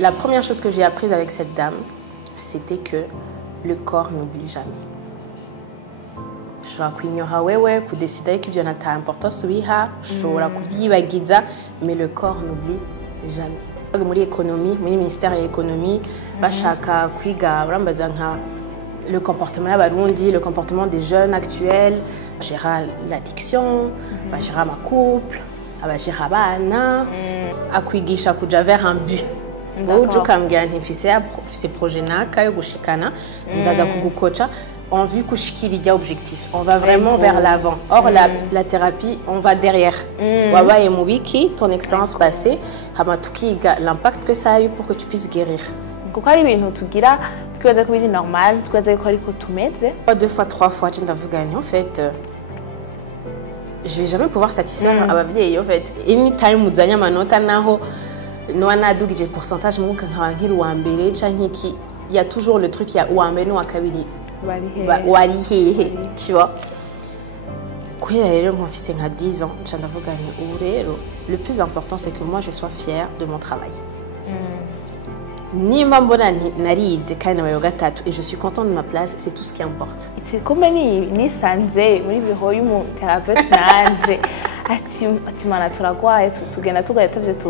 La première chose que j'ai apprise avec cette dame, c'était que le corps n'oublie jamais. ushobora kwinyura wewe kudesida yuko ivyo nata importance biha ushobora kubyibagiza mais le corps n'oublie jamais. Muri économie, muri ministère de l'économie, bashaka kwiga urambaza nka le comportement y'abarundi, le comportement des jeunes actuels, gérer l'addiction, gérer ma couple, gérer abana, akwigisha kuja vers un but. Uju kambwira nti mfise projet naka yo gushikana ndaza kugukocha en vue kushikira objectif. On va vraiment vers l'avant. Or la thérapie, on va derrière. Wabaye mubiki, ton expérience passée, hama tukiga l'impact que ça a eu pour que tu puisses guérir. Kuko ari ibintu tugira twibaza ko biri normal, twibaza ko ariko tumeze. 2 fois 3 fois tu ndavuga en fait je vais jamais pouvoir satisfaire ababyeyi en fait. Anytime muzanya amanota naho noana dugije pourcentage muka nkaba nkiri wa mbere canke iki, il y a toujours le truc, il y a wa mbere no wa kabiri wari hehe, tu vois. Kuhera rero nkofise nka 10 ans nca ndavuga nti ubu rero le plus important c'est que moi je sois fière de mon travail. Nimba mbona narize kandi nabayo gatatu et je suis contente de ma place, c'est tout ce qui importe. C'est comme nisanze muri biho y'umuthérapeute nanje ati mana turagwaye tugenda tugaye tavyo tu.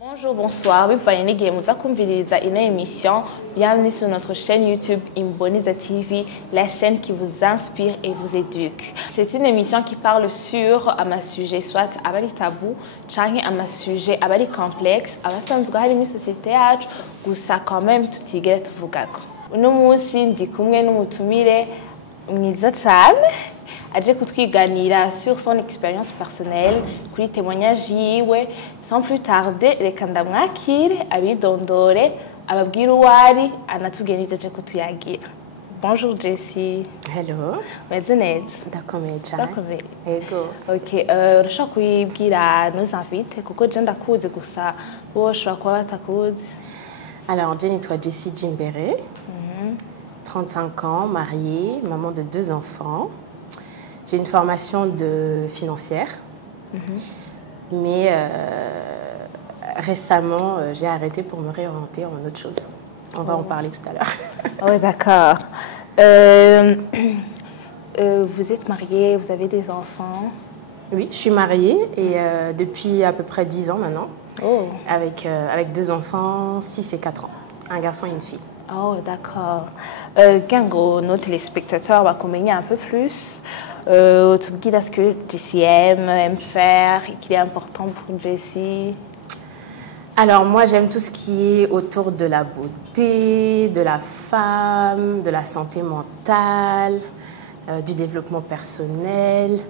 Bonjour, bonsoir, bienvenue n'igihe muza kumviriza ino émission. Bienvenue sur notre chaîne YouTube Imboneza TV, la chaîne qui vous inspire et vous éduque. C'est une émission qui parle sur un sujet soit abari tabou, canke un sujet abari complexe, abasanzwe hari muri société yacu, gusa quand même tutigera tuvugako. Uno munsi ndi kumwe n'umutumire mwiza cyane aje kutwiganira sur son expérience personnelle, kuri témoignage yiwe. Sans plus tarder, reka ndamwakire abidondore ababwira uwari anatubwira ivyo aje kutuyagira. Bonjour Jessie. Hello. Meze neza? Ndakomeye cyane. Ndakomeye. Yego. Okay, urashaka kwibwira nos invités kuko je ndakuzi gusa bo ushobora kuba batakuzi. Alors, je m'appelle Jessie Djimbere, 35 ans, mariée, maman de 2 enfants. J'ai une formation de financière, mais récemment, j'ai arrêté pour me réorienter en autre chose. On va en parler tout à l'heure. Oui, d'accord. Vous êtes mariée, vous avez des enfants? Oui, je suis mariée et depuis à peu près 10 ans maintenant, avec 2 enfants, 6 et 4 ans, un garçon et une fille. Oh, d'accord. Gango, nos téléspectateurs vont comprendre un peu plus. Tu me dis ce que Jessie aime faire, qu'il est important pour Jessie. Alors moi j'aime tout ce qui est autour de la beauté, de la femme, de la santé mentale, du développement personnel.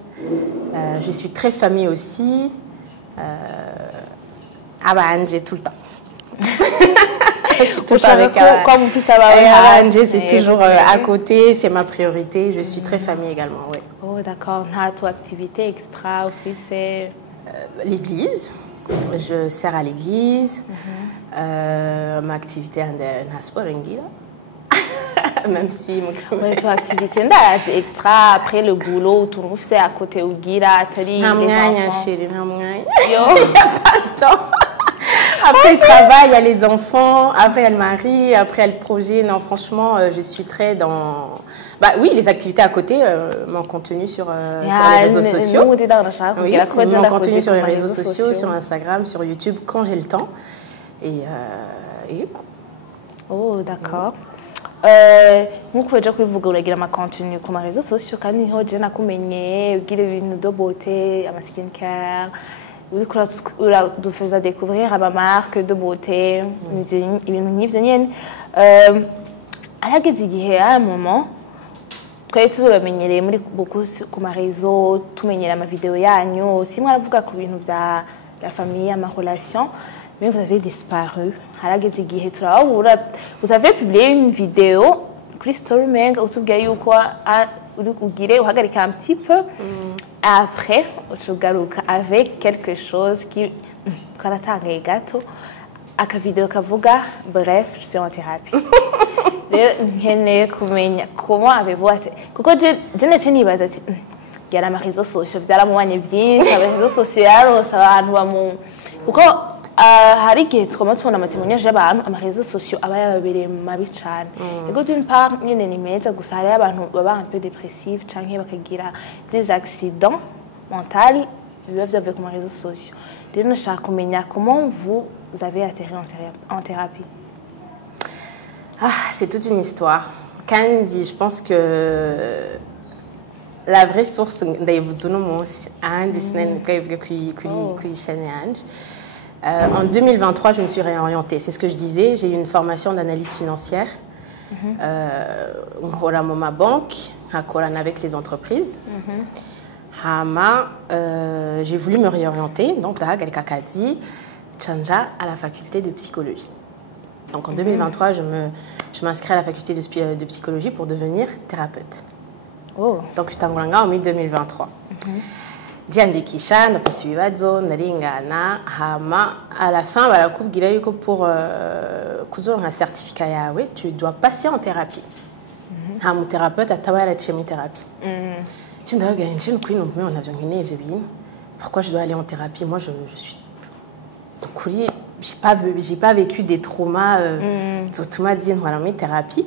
Je suis très famille aussi. J'ai tout le temps. Je suis toujours avec comme fils Ange, c'est toujours à côté, c'est ma priorité. Je suis très famille également, oui. Oh d'accord. Tu as ton activité extra office? L'église. Je sers à l'église. Ma activité est sport même si oui, ton activité est extra après le boulot, tu fais à côté au guira, les enfants. Chérie, il n'y a pas le temps. Après le travail, il y a les enfants, après il y a le mari, après il y a le projet. Non, franchement, je suis très dans... Bah oui, les activités à côté, mon contenu sur les réseaux sociaux. Oui, mon contenu sur les réseaux sociaux, sur Instagram, sur YouTube, quand j'ai le temps. Et oh, d'accord. Nk'uko waje kwivuga uragira ama contenu ku réseaux sociaux kandi niho je nakumenye ugira ibintu de beauté, ama skincare. Oui, tu faisais découvrir à ma marque de beauté, arageze igihe à un moment twari tubamenyereye muri beaucoup ku ma réseaux, tumenyera ama vidéo yanyu, si mwaravuga ku bintu bya la famille, ama relation, mais vous avez disparu. Arageze igihe turabura, vous avez publié une vidéo kuri story mega utubwiye yuko ugire uhagarika un petit peu. Après, je garuka avec quelque chose qui karatangaye gato akavideo kavuga bref, je suis en thérapie. Nkeneye kumenya comment avez-vous kuko je naciye nibaza ati kugera ama réseaux sociaux byaramubanye byinshi aba réseaux sociaux yarose abantu bamu kuko hari igihe twama tubona amatemonyage y'abantu ama réseaux sociaux aba yababereye mabi cyane ego d'une part nyine ni meza gusa hari abantu baba un peu dépressifs canke bakagira des accidents mentaux biba vyavuye ku ma réseaux sociaux rero nashaka kumenya comment vous avez atterri en thérapie. C'est toute une histoire. Kandi, je pense que la vraie source d'ailleurs munsi ahandi sinabwivuge kuri chaîne yanje. En 2023, je me suis réorientée. C'est ce que je disais. J'ai eu une formation d'analyse financière. Nkora mu mabanki, nkakorana avec les entreprises. J'ai voulu me réorienter. Donc, ndahagarika akazi chanja à la faculté de psychologie. Donc en 2023, je m'inscris à la faculté de psychologie pour devenir thérapeute. Oh. Donc je suis en mai 2023. Ndiandikisha ndapasa ibibazo ndaringana hama à la fin barakubwira yuko pour kuzoronka certificat yawe tu dois passer en thérapie. Nta mu thérapeute ataba yaraciye muri thérapie. Je ndavuga nje kuri numva on navyo nkeneye ivyo bintu. Pourquoi je dois aller en thérapie? Moi je suis kuri j'ai pas vécu des traumas tout m'a dit voilà mes thérapies.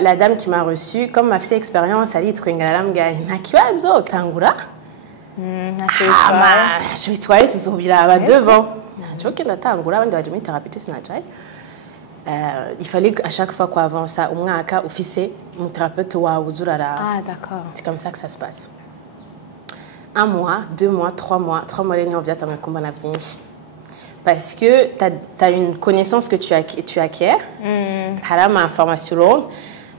La dame qui m'a reçue comme m'a fait expérience elle dit twengala mbwa nta kibazo tangura. Je vais toiler ce soubira devant. Je OK ndatangura abandi baje muri thérapie sinajaye. Il fallait à chaque fois qu'on avance umwaka ufise mu thérapeute wawe uzurara. Ah d'accord. C'est comme ça que ça se passe. 1 mois, 2 mois, 3 mois rero vyatamwe kumbana vyinshi. Parce que tu as une connaissance que tu acquiers, harama information longue,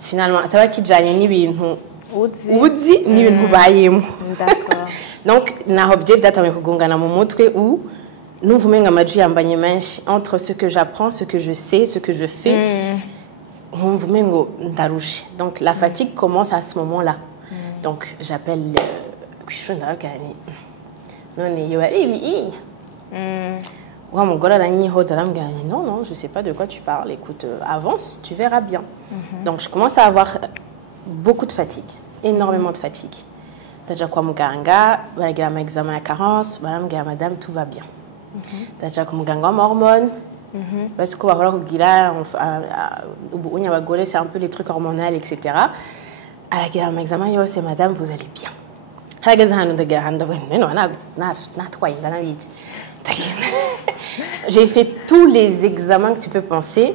finalement, tu as kijanye n'ibintu uzi n'ibintu bayemo. D'accord. Donc, naho byatamwe kugongana mu mutwe où nous vumenga amaji yambanye menshi entre ce que j'apprends, ce que je sais, ce que je fais. On vumengo ndarushe. Donc, la fatigue commence à ce moment-là. Donc, j'appelle kwishunda gani. None yo ari ibi. Non, je ne sais pas de quoi tu parles. Écoute, avance, tu verras bien. Donc, je commence à avoir beaucoup de fatigue, énormément de fatigue. T'as quoi, muganga, voilà, un examen à carence, voilà, madame, tout va bien. T'as quoi, muganga, hormones, parce que c'est un peu les trucs hormonaux, etc. À la examen, c'est madame, vous allez bien. J'ai fait tous les examens que tu peux penser.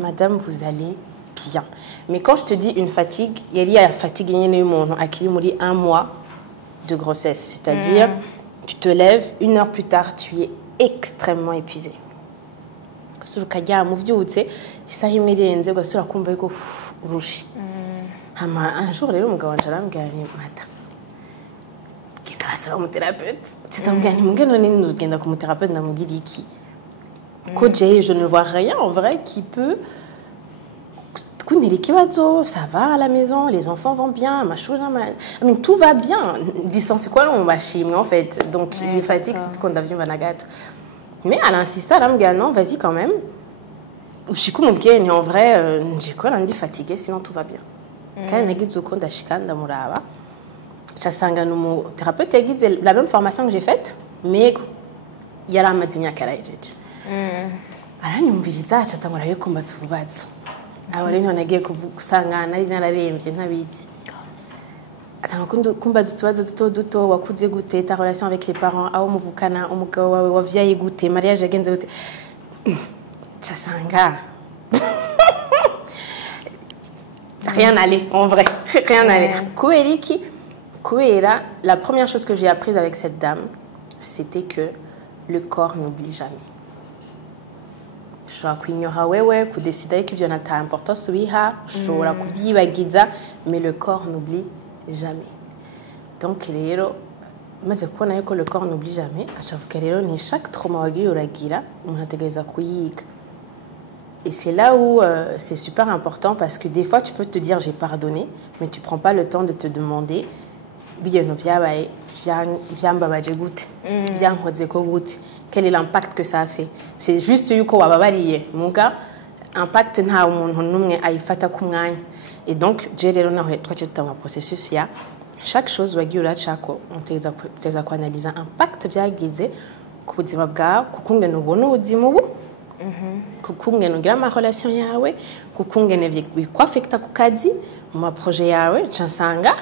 Madame, vous allez bien. Mais quand je te dis une fatigue, il y a la fatigue qui est 1 mois de grossesse. C'est-à-dire, tu te lèves, 1 heure plus tard, tu es extrêmement épuisé. Un jour, mon thérapeute. Je ne vois rien en vrai qui peut. Ça va à la maison, les enfants vont bien, tout va bien. C'est quoi on va chez moi en fait. Donc les fatigues, c'est qu'on devient vanagat. Mais elle insiste, elle me dit non, vas-y quand même. Je suis comme bien en vrai, j'ai quoi, on dit fatigué, sinon tout va bien. Quand elle me dit qu'on a chicane d'amorava. Chasanga no thérapeute guide la même formation que j'ai faite mais il y a la madinya karajeje aranyumviriza acatangura rero kumbatsa urubatso abo rero nagiye kusanga nari nararemvye ntabiti atanga kumbatsa utubazo duto wakuze gute ta relation avec les parents aho muvukana umugabo wawe wavyaye gute mariage yagenze gute chasanga rien n'allait en vrai rien n'allait kueriki. La première chose que j'ai apprise avec cette dame, c'était que le corps n'oublie jamais. Je suis décider que c'est important, mais le corps n'oublie jamais. Donc, le corps n'oublie jamais. Chaque trauma et c'est là où c'est super important parce que des fois, tu peux te dire j'ai pardonné, mais tu ne prends pas le temps de te demander quel est l'impact que ça a fait. C'est juste que impact et donc j'ai un processus chaque chose wagiye uracako uteza kuanalyza impact byagize ku buzima bwawe kukungene ubona ubuzima ubu kukungene ugira ama relation yawe kukungene bikwaffecta ku kazi mu ma projet yawe nsanga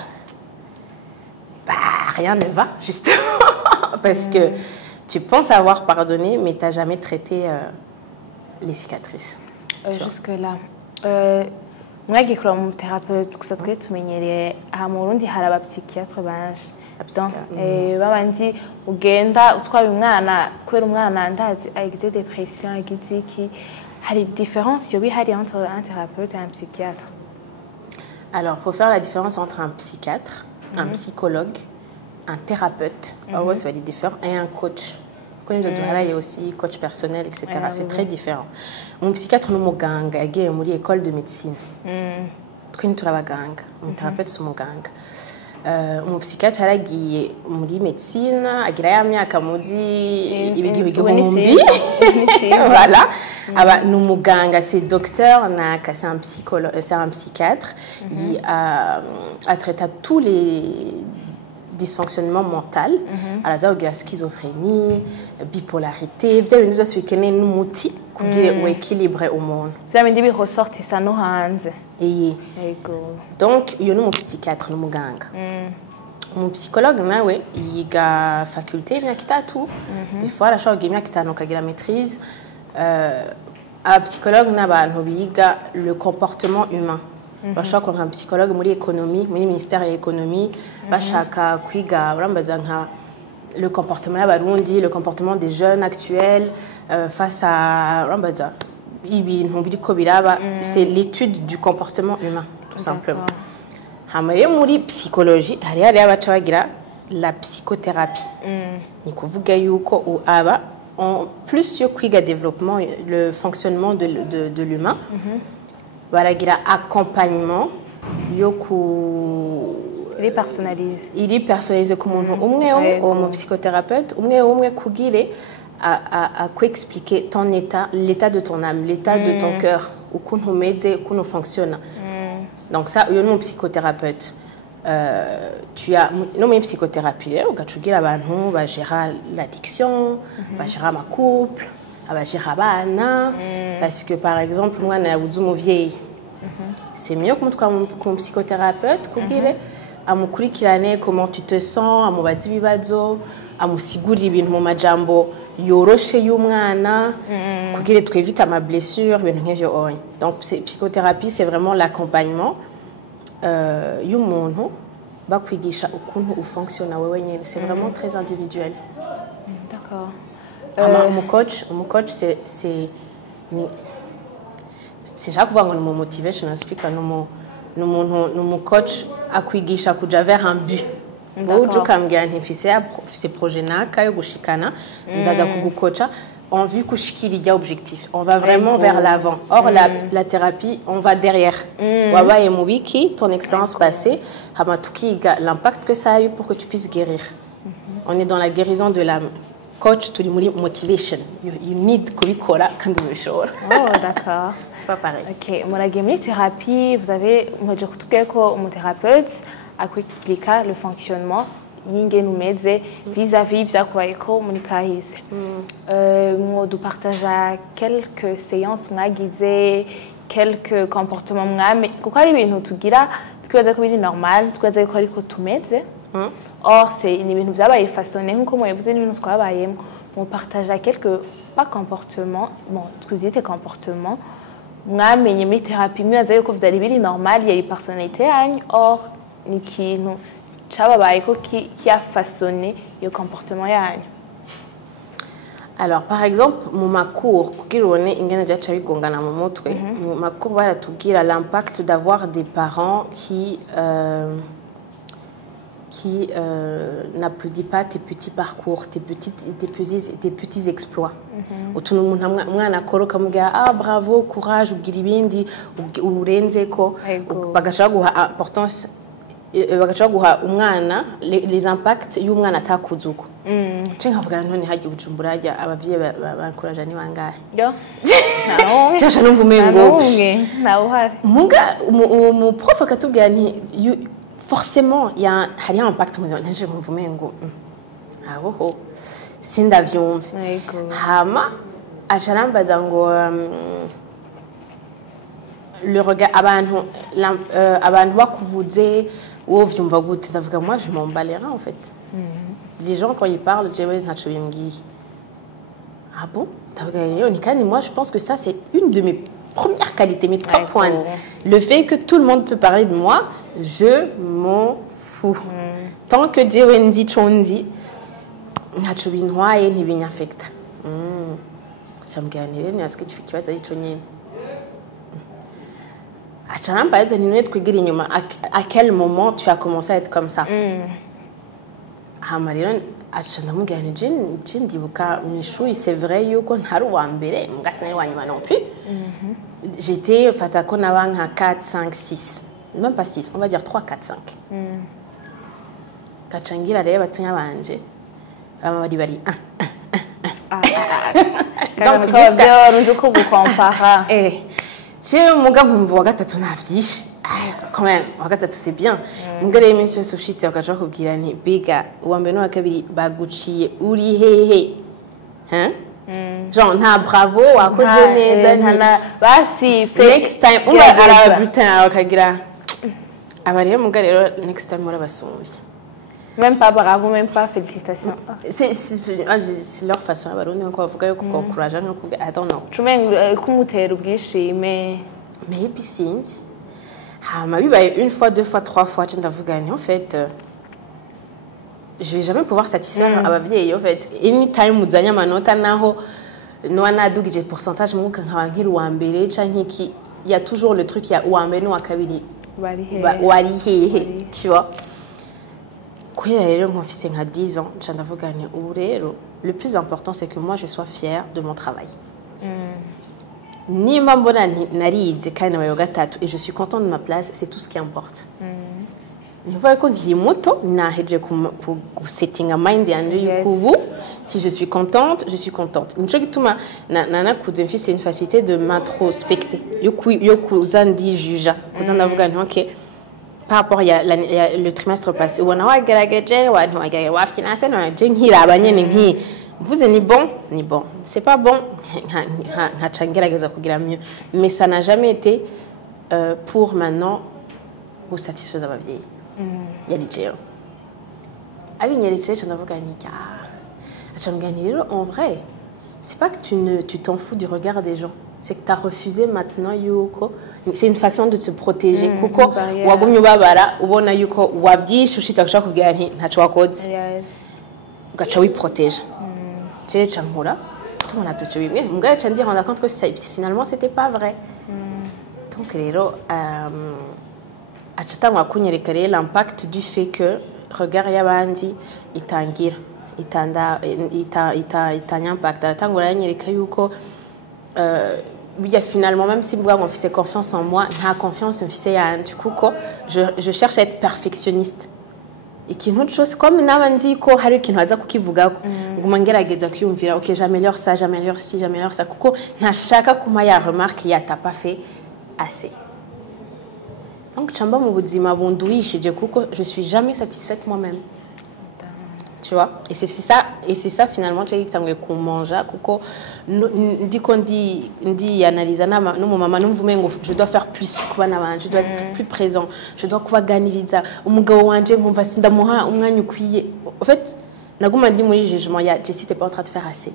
rien ne va justement parce que tu penses avoir pardonné mais tu n'as jamais traité les cicatrices. Jusque-là, mwagiye kureba mu thérapeute gusa twe tumenyereye aha mu Burundi hari abapsychiatre benshi babandi ugenda utwaye umwana kubera umwana ndazi agize depression agize iki hari différence yo bihari entre un thérapeute et un psychiatre? Alors faut faire la différence entre un psychiatre, un psychologue, un thérapeute, ça va être différent, et un coach. Il y a aussi coach personnel, etc. C'est très différent. Mon psychiatre, c'est muganga, il est à l'école de médecine. Mon thérapeute, c'est muganga. Mon psychiatre, il est à médecine, il est à voilà. Nous muganga, c'est docteur, c'est un psychologue, c'est un psychiatre. Il a traité tous les dysfonctionnement mental, alors ça il y a schizophrénie, bipolarité, nous avons fait un outil pour équilibrer au monde. Ça veut dire que ressortir ça nos hands. Et donc il y a un psychiatre, un muganga. Mon psychologue, il a faculté, il a tout. Des fois la chose il a la maîtrise. Un psychologue il a le comportement humain. Je crois un psychologue muri économie, muri ministère de l'économie, bashaka kwiga le comportement y'abarundi, le comportement des jeunes actuels face à c'est l'étude du comportement humain tout simplement. Hamare muri psychologie, hari abaca bagira la psychothérapie. Ni kuvuga yuko aba en plus yo kwiga développement le fonctionnement de l'humain. Baragira accompagnement yoku il est personnalisé comme un psychothérapeute umwe kugire à expliquer ton état, l'état de ton âme, l'état de ton cœur ukuntu umeze ukuntu fonctionne. Donc ça il y a un psychothérapeute. Tu as une psychothérapie ugacugira abantu bajera l'addiction, bajera ma couple, abajira abana parce que par exemple moi nabuze umuvyeyi c'est mieux que mon psychothérapeute kugira amukurikirane comment tu te sens amubaza ibibazo amusigurira ibintu mu majambo yoroshe y'umwana kugira twevite ama blessure ibintu nk'ivyo oya. Donc psychothérapie c'est vraiment l'accompagnement y'umuntu bakwigisha ukuntu ufonctionne wewe nyene, c'est vraiment très individuel. D'accord. Mon coach c'est déjà kuvuga ngo ni motivational speaker no coach akwigisha kuja vers un but. Bo ukambwira nti mfise projet naka yo gushikana ndaza kugukocha en vue kushikira ijya objectif. On va vraiment vers l'avant. Or la thérapie on va derrière. Wabaye mu wiki ton expérience passée hama tukiga l'impact que ça a eu pour que tu puisses guérir. On est dans la guérison de l'âme. Coach to the motivation. You need kubikora kandi ubishobora. Oh d'accord. C'est pas pareil. OK, muragiye muri thérapie, vous avez mwaje kutubwira ko umuthérapeute akuexplica le fonctionnement y'ingene umeze vis-à-vis vyakubayeko muri kahise. Mwodupartaja quelques séances mwagize, quelques comportements mwame kuko ari ibintu tugira twibaza ko biri normal, twibaza ko ariko tumeze. Or, c'est une ibintu byabaye façonné nkuko mwavuze n'ibintu twabayemo. On partage quelques pas comportements, bon, twizite comportements. Mwamenye muri thérapie mwaza yuko vyari biri normal, yari personnalité yanyu. Or, ni kintu cababaye ko qui a façonné le comportement yanyu. Alors, par exemple, mu makuru kugira ubone ingene byaca bigongana mu mutwe, mu makuru baratubwira l'impact d'avoir des parents qui n'applaudit pas tes petits parcours, tes petits exploits. Utuntu umuntu umwana akoroka mugira bravo, courage, ugira ibindi urenze ko bagashaka guha importance bagashaka guha umwana les impacts y'umwana atakuzuko. Nce nkavuga none hagiye Bujumbura hajya abavyeyi bankuraje ni bangahe? Yo. Nawo. Cyasha numva umengo. Nawo hari. Muga mu prof akatubwira nti forcément hari impact mu buzima nje kumvume ngo aho sindavyumve hama acarambaza ngo le regard abantu bakuvuze wowe vyumva gute ndavuga moi je m'en bats en fait les gens quand ils parlent jewe ntaco bimbwiye ah bon ni moi je pense que ça c'est une de mes premières qualités mes top points le fait que tout le monde peut parler de moi je m'en fous tant que jewe nzi chonzi ntaco bintwaye ntibinyafecta cyambwanire ni aske kibazo arico nyene acarambaza ni none twigira inyuma à quel moment tu as commencé à être comme ça hama rero aca ndamubwira nti je ndibuka mu ishuri c'est vrai yuko ntari uwa mbere mugasina wa nyuma non plus j'étais fata ko naba nka 4 5 6 même pas 6 on va dire 3 4 5 kacangira rero batunya banje bari donc bien ko gukompara j'ai mon gars nkumva wa gatatu navyishe quand même wa gatatu c'est bien ngere iminsi sushitse bakaja kubwira nti biga uwa mbere no kabiri baguciye uri hehe genre nta bravo wakoze neza ntana basi next time uba ara butin akagira aba rero mugare rero next time urabasumvye même pas bravo même pas félicitations c'est leur façon abarundi nko bavuga yo kukonkuraje no kuvuga attends non cumenga kumutera ubwishime maybe sinzi hama bibaye une fois deux fois trois fois ndavuga ni en fait je vais jamais pouvoir satisfaire abavyeyi en fait anytime muzanya amanota naho no anadugije pourcentage muka nkaba nkiri wa mbere canke iki il y a toujours le truc il y a wa mbere no wa kabiri wari hehe tu vois Kuhera rero nkofise nka 10 ans ndavuga ni ubu rero le plus important c'est que moi je sois fière de mon travail nimba mbona narize kandi nabayo gatatu et je suis contente de ma place c'est tout ce qui importe ni voyez ko nkiri muto naheje ku setting a mind yanje yukubu si je suis contente nico gituma nanakuze mfise une facilité de m'introspecter yo kuzandi juja kuzanda vuga nti OK par rapport à le trimestre passé wana wagaragaje wantu wagaraye wafinance no je nkiraba nyene nki mvuze ni bon c'est pas bon nka cangerageza kugira mieux mais ça n'a jamais été pour maintenant vous satisfaire abavyeyi yari jewe abinyeritse je ndavuga ni achamganiro en vrai c'est pas que tu t'en fous du regard des gens c'est que tu as refusé maintenant yuko c'est une façon de se protéger kuko wagumye ubabara ubona yuko wavyishe ushitse gushaka kubwira nti ntaco wakoze ugaca wiprotéger je chankura tubona tuco bimwe mugaye ca ndi rendre compte que finalement c'était pas vrai donc rero achatangwa kunyereka rero l'impact du fait que regard y'abandi itangira itanya impact aratangura yanyereka yuko finalement même si moi je fais confiance en moi nta confiance mfise yanje kuko je cherche à être perfectionniste ikintu cyose comme nabanzi ko hari ikintu aza kukivugako nguma ngerageza kwiyumvira OK j'améliore ça kuko ntashaka kuma ya remarque ya t'as pas fait assez donc chamba mu buzima bunduishije kuko je suis jamais satisfaite moi-même tu vois et c'est ça finalement j'ai tanguye kumanja kuko ndiko ndi analyser no mu mama numvume ngo je dois faire plus kuba nabanje je dois être plus présent je dois kubaganiriza umugabo wanje nkumva sindamuha umwanya ukwiye en fait naguma ndi muri jugement ya Jessie t'es pas en train de faire assez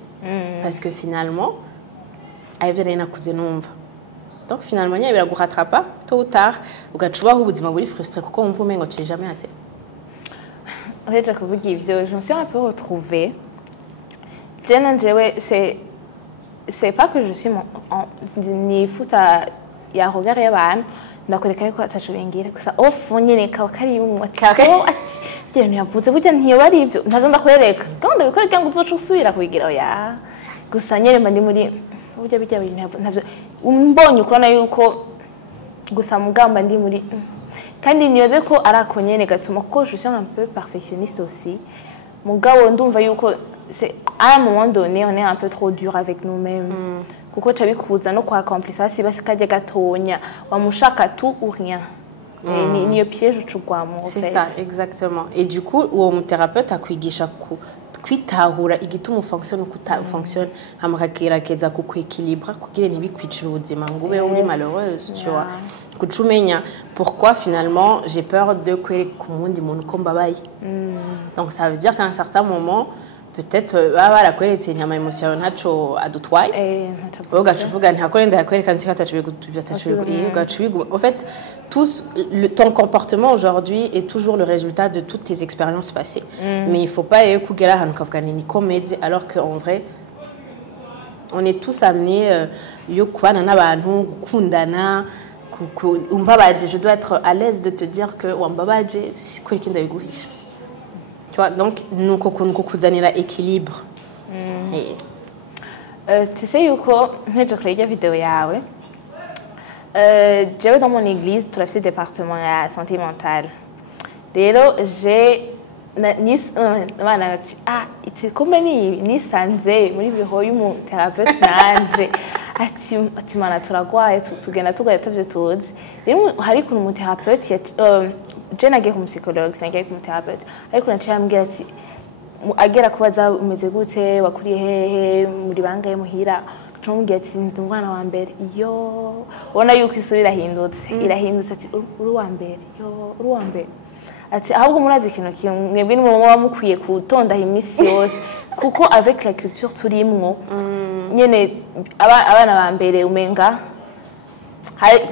parce que finalement ayivye nakuze numva donc finalement il biragurattrapa tôt ou tard ugacubaho ubuzima buri frustré kuko umvume ngo tu es jamais assez. En fait, je me suis un peu retrouvée. C'est pas que je suis ni futa ya regard y'abantu ndakoreka ko atacubengira gusa ofu nyene kari umwatako ati je nyavuze burya ntiyobari ivyo ntazo ndakwereka kandi bikoreka ngo uzoca usubira kubigira ya gusa nyene mba ndi muri burya bijya bintu ntavyo umbonye ukubona yuko gusa mugamba ndi muri kandi niyoze ko arakonyene gatuma ko je suis un peu perfectionniste aussi mugabo ndumva yuko c'est à un moment donné on est un peu trop dur avec nous-mêmes kuko cabikuza no kwa accomplir ça si basi kajya gatonya wamushaka tout ou rien niyo piège ucugwamo c'est ça exactement et du coup uwo muthérapeute akwigisha kwitahura igituma ufonctionne uko utafonctionne amakagerageza kukwekilibra kugira ntibikwicira ubuzima ngo ube uri malheureuse tu vois kuca umenya pourquoi finalement j'ai peur de kwereka umundi muntu ko mbabaye donc ça veut dire qu'à un certain moment peut-être baba barakweretse inyama emotion ntaco adutwaye ugaca uvuga ntako renda yakwereka nzi en fait ton comportement aujourd'hui est toujours le résultat de toutes tes expériences passées mais il faut pas kugera ahantu kavuga ni comédie alors que en vrai on est tous amenés yo kubana n'abantu gukundana umbabaje je dois être à l'aise de te dire que wambabaje ko ikinda biguhisha. Donc, nous kuzanira équilibre. Tu sais yuko nteje kurega video yawe. J'avais dans mon église tout le département de santé mentale. Rero j'ai iti kumeni nisanze muri biho y'umuthérapeute nanje ati mana turagwaye tugenda tugaye tavye tuzi. Rero hari kuntu umuthérapeute je nagiye ku psychologue nagiye ku muthérapeute ariko naciye ambwira ati agera kubaza umeze gute wakuriye hehe muri bangaye muhira tumubwira ati ndi umwana wa mbere yo ubona yuko isura irahindutse ati uri wa mbere yo uri wa mbere ati ahubwo murazi ikintu kimwe mwebwe muba mukwiye kutonda imisi yose kuko avec la culture turimwo nyene abana ba mbere umenga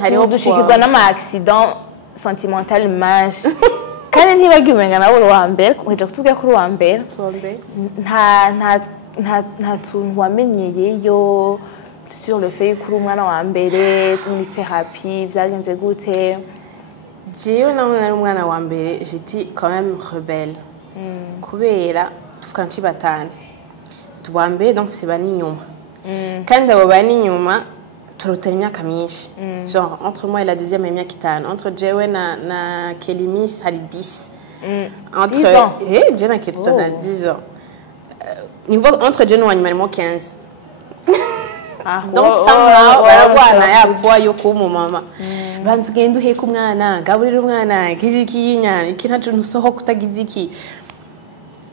hariho dushikirwa n'ama accident sentimental menshi kandi ntibagiye umenga nawe uri wa mbere kuja kutubwira ko uri wa mbere nta tuntu wamenyeyeyo sur le fait ko uri umwana wa mbere muri thérapie vyagenze gute. Jewe nawe nari umwana wa mbere j'étais quand même rebelle kubera tuvuga nci batanu tuwa mbere donc c'est bani nyuma kandi abo bani nyuma turutana imyaka myinshi genre entre moi et la deuxième imyaka itanu entre jewe na Kelimis hari 10 entre je na Kelito na 10 ans niveau entre jewe n'uwanyuma harimo 15 donc somehow baragwana ya poids yo kumu mama bantu genda uheka umwana gaburira umwana kijikinya ikintu ntusohoka utagize iki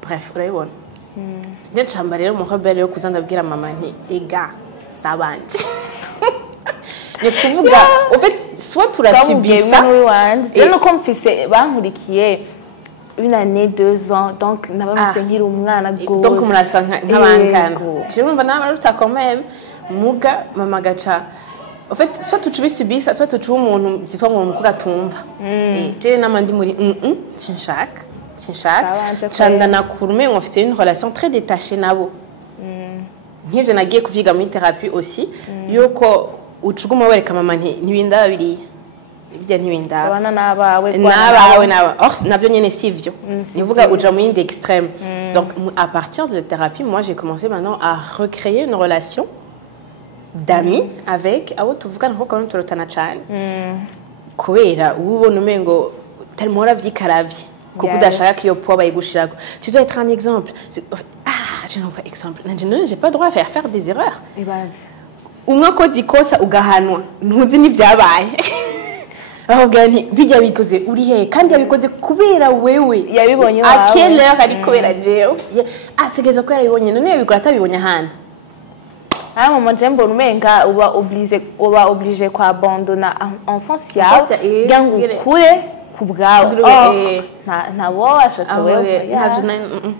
bref urabibona je chamba rero mu rebelle yo kuza ndabwira mama nti ega sabanje ni kuvuga en fait soit tu la subis ça je ne confisse bankurikiye une année 2 ans donc nabamuse nkiri umwana gose donc murasa nk'abangana je numva nabaruta quand même muga mama gacha en fait soit tu subis ça soit tu umuntu gitwa ngo umuko gatumva je namandi muri sinshaka chanda nakurume on fait une relation très détachée nabo nk'ivyo nagiye kuviga muri thérapie aussi yuko ucuguma wereka mama ntibindaba biriya ibyo ntibindaba abana nabawe or navyo nyene sivyo nivuga uja mu yindi extrême donc à partir de la thérapie moi j'ai commencé maintenant à recréer une relation d'amis avec abo tuvugana nko quand turotana cyane kubera ubona umengo tellement ravikaravye kuko udashaka kiyo po bayigushirako tu dois être un exemple je n'ai pas exemple j'ai pas droit à faire des erreurs umwe ko zikosa ugahanwa ntuzi n'ivyabaye aho gani bijya bikoze uri he kandi yabikoze kubera wewe yabibonye wawe à quelle heure ari kubera jewe ategeza ko yarabibonye none yabikora atabibonye hano maman jembo umenga uba obligé kwa abandona enfance yawe gangu kure kubwawe nabo washatse wewe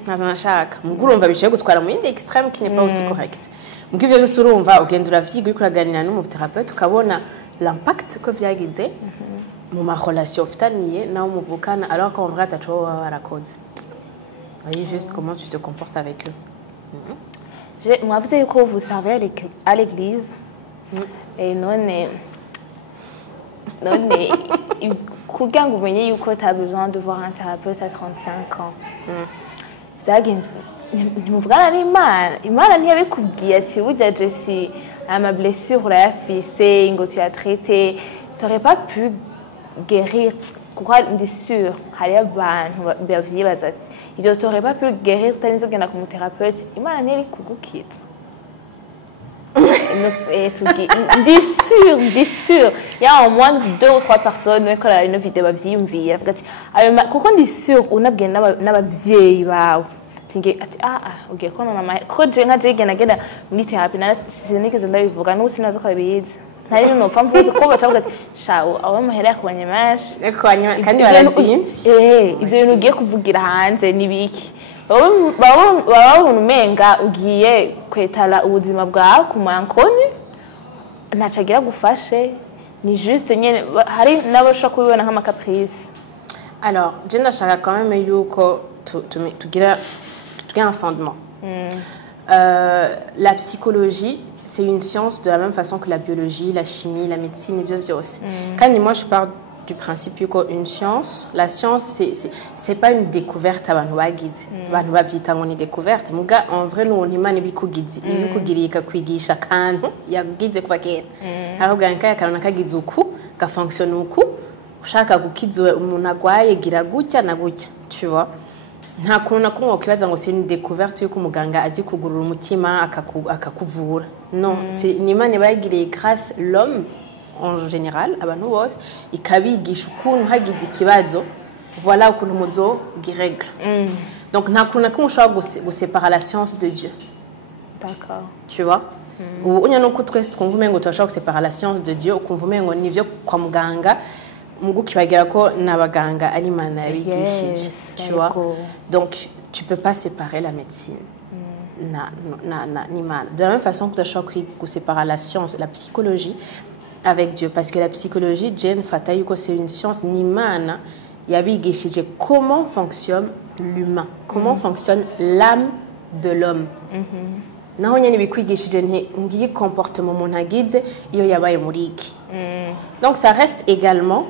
ntabyo nashaka mugurumva bicaye gutwara mu yindi extrême qui n'est pas aussi correct mugivyo byose urumva ugenda uravyiga uri kuraganira n'umuthérapeute ukabona l'impact ko vyagize mu ma relation ufitaniye nawe muvukana alors qu'en vrai atacho barakoze voyez juste comment tu te comportes avec eux. Moi vous savez que vous servez à l'église et non kugira ngo umenye yuko tu as besoin de voir un thérapeute à 35 ans. Ntimuvugana n'Imana ntiyabikubwiye ati burya Jessie ama blessure urayafise ngo tu as traité tu n'aurais pas pu guérir kuko ndi sûr hari abantu bavyibaza ati ibyo tu n'aurais pas pu guérir utarinze kugenda ku muthérapeute Imana ntiyari kugukiza Ndi sûr. Il y a au moins 2 ou 3 personnes qui ont une vidéo bavyiyumvira avuga ati kuko ndi sûr unabwiye n'abavyeyi bawe. Tinge ati ugiye kubona mama ko je nka je genda muri therapy na sinigeze ndabivuga n'ubu sinaza ko bibizi. Ntari no pfa mvuze ko bacavuga ati shawo abo mahera yakubanye mash kandi barazimvye ivyo bintu ugiye kuvugira hanze nibiki baba umenga ugiye kwetala ubuzima bwawe ku mankoni ntacagira gufashe ni juste nyene hari n'abashaka kubibona nk'ama caprice. Alors je ndashaka quand même yuko tugira un fondement. La psychologie c'est une science de la même façon que la biologie, la chimie, la médecine et bien aussi. Quand moi je parle du principe qu'une science, la science c'est pas une découverte abantu bagize. Abantu bavyita ngo ni découverte. Muga en vrai no Imana ibikugize. Ibikugiriye kakwigisha kantu yagize kwa kera. Ahubwo nkaya kantu nakagize uku, ka fonctionne uku. Ushaka gukiza umuntu agwaye gira gutya na gutya. Tu vois? Nta kuntu nakumwe ukibaza ngo c'est une découverte yuko umuganga azi kugurura umutima akakuvura. Non, c'est Imana bayigiriye grâce l'homme en général abantu bose ikabigisha ukuntu hagize ikibazo voilà ukuntu muzo girègle. Donc nta kuntu nakumwe ushaka guséparer la science de Dieu. D'accord. Tu vois? Ubu unya nuko twese twumva umengo turashaka guséparer la science de Dieu ukumva umengo nivyo kwa muganga mugu kibagira ko nabaganga ari Imana yabigishije. Tu vois? Donc tu peux pas séparer la médecine. De la même façon que tu as séparer la science, la psychologie avec Dieu. Parce que la psychologie, Jane Fatayuko, c'est une science nimana. Yabigishije comment fonctionne l'humain, comment fonctionne l'âme de l'homme. Naho nyene bikwigishije ngiye comportement mon agize iyo yabaye muriki. Donc ça reste également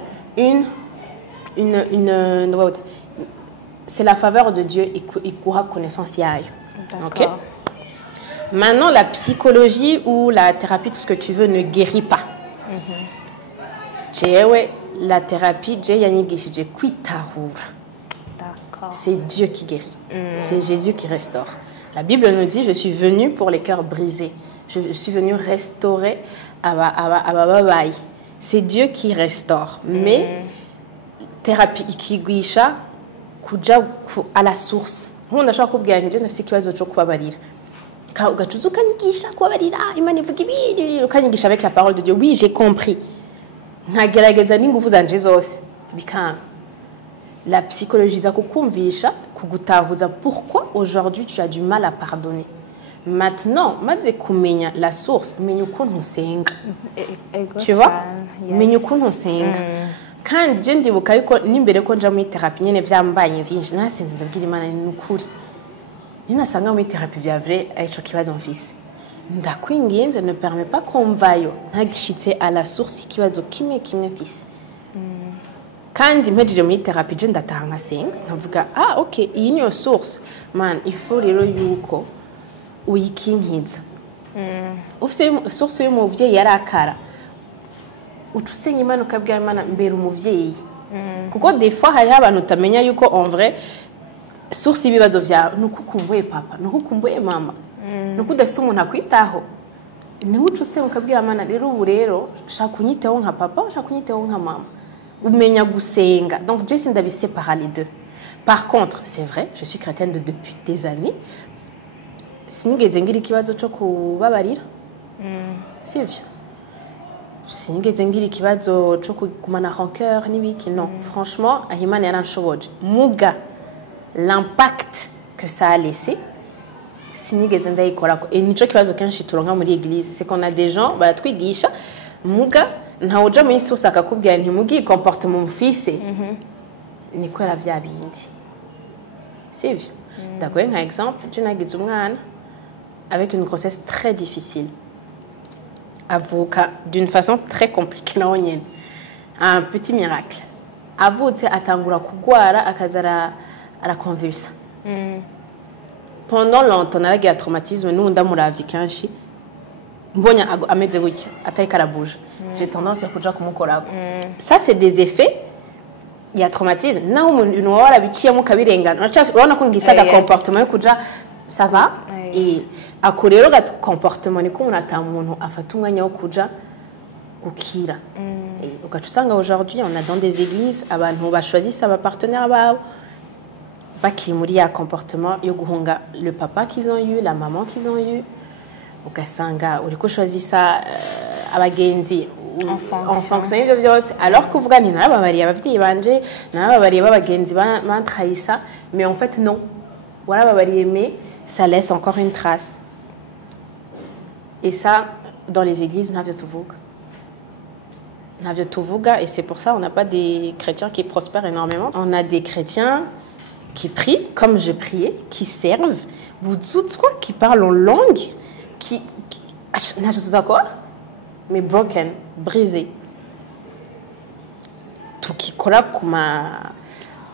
c'est la faveur de Dieu et quoi connaissance yayo. OK? Maintenant la psychologie ou la thérapie tout ce que tu veux ne guérit pas. La thérapie c'est Dieu qui guérit. C'est Jésus qui restaure. La Bible nous dit je suis venu pour les cœurs brisés. Je suis venu restaurer c'est Dieu qui restaure. Mais thérapie qui guérit à la source. On a chaque kubwira nje ndafise ikibazo cyo kubabarira. Ugacuza ukanyigisha kubabarira Imana ivuga ibi ukanyigisha avec la parole de Dieu. Oui, j'ai compris. Nkagerageza n'ingufu zanje zose bikanga. La psychologie za kukumvisha kugutahuza pourquoi aujourd'hui tu as du mal à pardonner. Maintenant, maze kumenya la source, menya ukuntu usenga. Tu vois? Menya ukuntu usenga. Kandi je ndibuka yuko nimbere ko nja muri thérapie nyene vyambanye vyinshi nasenze ndabwira Imana ni ukuri. Ninasanga muri thérapie vya vrai aico kibazo mfise. Ndakwinginze ne permet pas qu'on vaille ntagishitse à la source ikibazo kimwe mfise. Kandi mpejije muri thérapie je ndataha ngasenga nkavuga OK iyi niyo source man il faut rero yuko uyikinkiza. Ufise source y'umuvyeyi yarakara. Utusenya Imana ukabwira Imana mbere umuvyeyi. Kuko des fois hari abantu utamenya yuko en vrai source ibibazo vya nukukumbuye papa nukukumbuye mama nukudafise umuntu akwitaho niwe utusenya ukabwira Imana rero ubu rero shaka kunyiteho nka papa shaka kunyiteho nka mama umenya gusenga. Donc je suis séparer les deux. Par contre c'est vrai je suis chrétienne depuis des années sinigeze ngira ikibazo cyo kubabarira sivyo sinigeze ngira ikibazo cyo kugumana rancœur n'ibiki non franchement Imana yaranshoboje muga l'impact que ça a laissé sinigeze ndayikora ko nico kibazo kenshi turonka muri église c'est qu'on a des gens baratwigisha muga ntawo uja muri source akakubwira nti mugi comportement mufise niko yaravya bindi sivyo d'accord un exemple je nagize umwana avec une grossesse très difficile avuka d'une façon très compliquée na onyene un petit miracle avutse atangura kugwara akazara araconvulsa pendant longtemps naragira traumatisme n'undi amuravye kenshi mbonya ameze gutya atari karabuje j'ai tendance à kuja kumukorako ça c'est des effets il y a traumatisme naho umuntu warabiciyemo kabirengana urabona ko ngifisa comportement yo kuja ça va et ako rero gato comportement niko umuntu atamuntu afata umwanya wo kuja gukira ugaca usanga aujourd'hui on a dans des églises abantu bachoisissent aba partenaires babo bakiri muri ya comportement yo guhunga le papa qu'ils ont eu la maman qu'ils ont eu ugasanga uriko choisissa abagenzi en fonction y'ibyo byose alors que uvuga nti narababariye abavyeyi banje narababariye babagenzi bantrahissa mais en fait non warababariye mais ça laisse encore une trace et ça dans les églises ntavyo tuvuga et c'est pour ça on n'a pas des chrétiens qui prospèrent énormément on a des chrétiens qui prient comme je priais qui servent qui parlent en langue qui d'accord mais broken brisé tout qui colla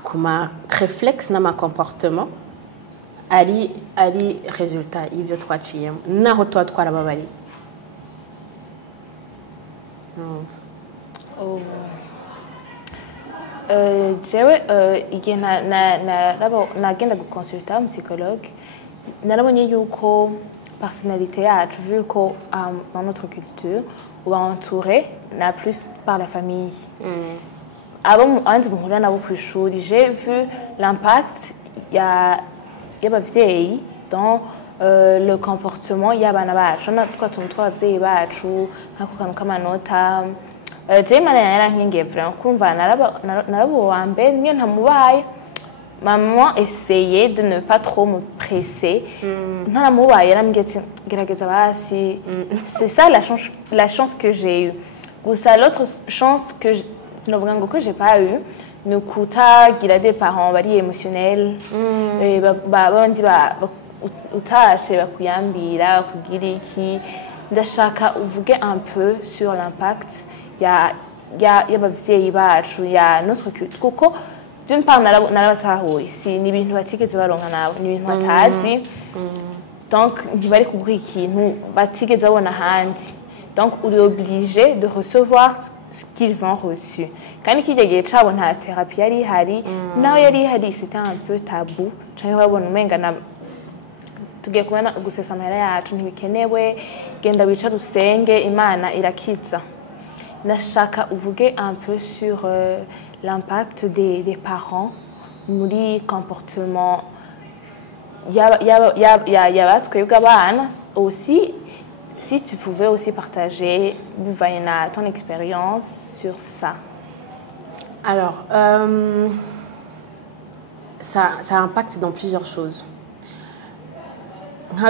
comme réflexe dans ma comportement ali résultat ivyo twaciyemo naho twarababari jewe igihe nagenda gukonsulta psychologue narabonye yuko personnalité yacu vu ko dans notre culture on va entouré na plus par la famille abandi muhura nabo ku ishuri j'ai vu l'impact y'abavyeyi dans le comportement y'abana bacu natwa tuntu tw'abavyeyi bacu nk'ako kantu k'amanota jewe imana yarankingeye vraiment kumva narabo wa mbere niyo ntamubaye maman essayait de ne pas trop me presser ntaramubaye yarambwiye ati gerageza basi c'est ça la chance que j'ai eu gusa l'autre chance que sinovuga ngo que j'ai pas eu ni kutagira des parents bari émotionnels babandi utashe bakuyambira kugira iki ndashaka uvuge un peu sur l'impact y'abavyeyi bacu ya notre culture kuko d'une part narabatahuye si ni ibintu batigeze baronka nabo ni ibintu batazi donc ntibari kuguha ikintu batigeze babona ahandi donc uri obligé de recevoir ce qu'ils ont reçu kandi kijya gihe cabo nta thérapie yari ihari naho yari ihari c'était un peu tabou canke babona umenga na tugiye kubona gusesa amahera yacu ntibikenewe genda wicara usenge imana irakiza nashaka uvuge un peu sur l'impact des parents muri comportement y'abatwebwe abana aussi si tu pouvais aussi partager ton expérience sur ça. Alors ça impacte dans plusieurs choses.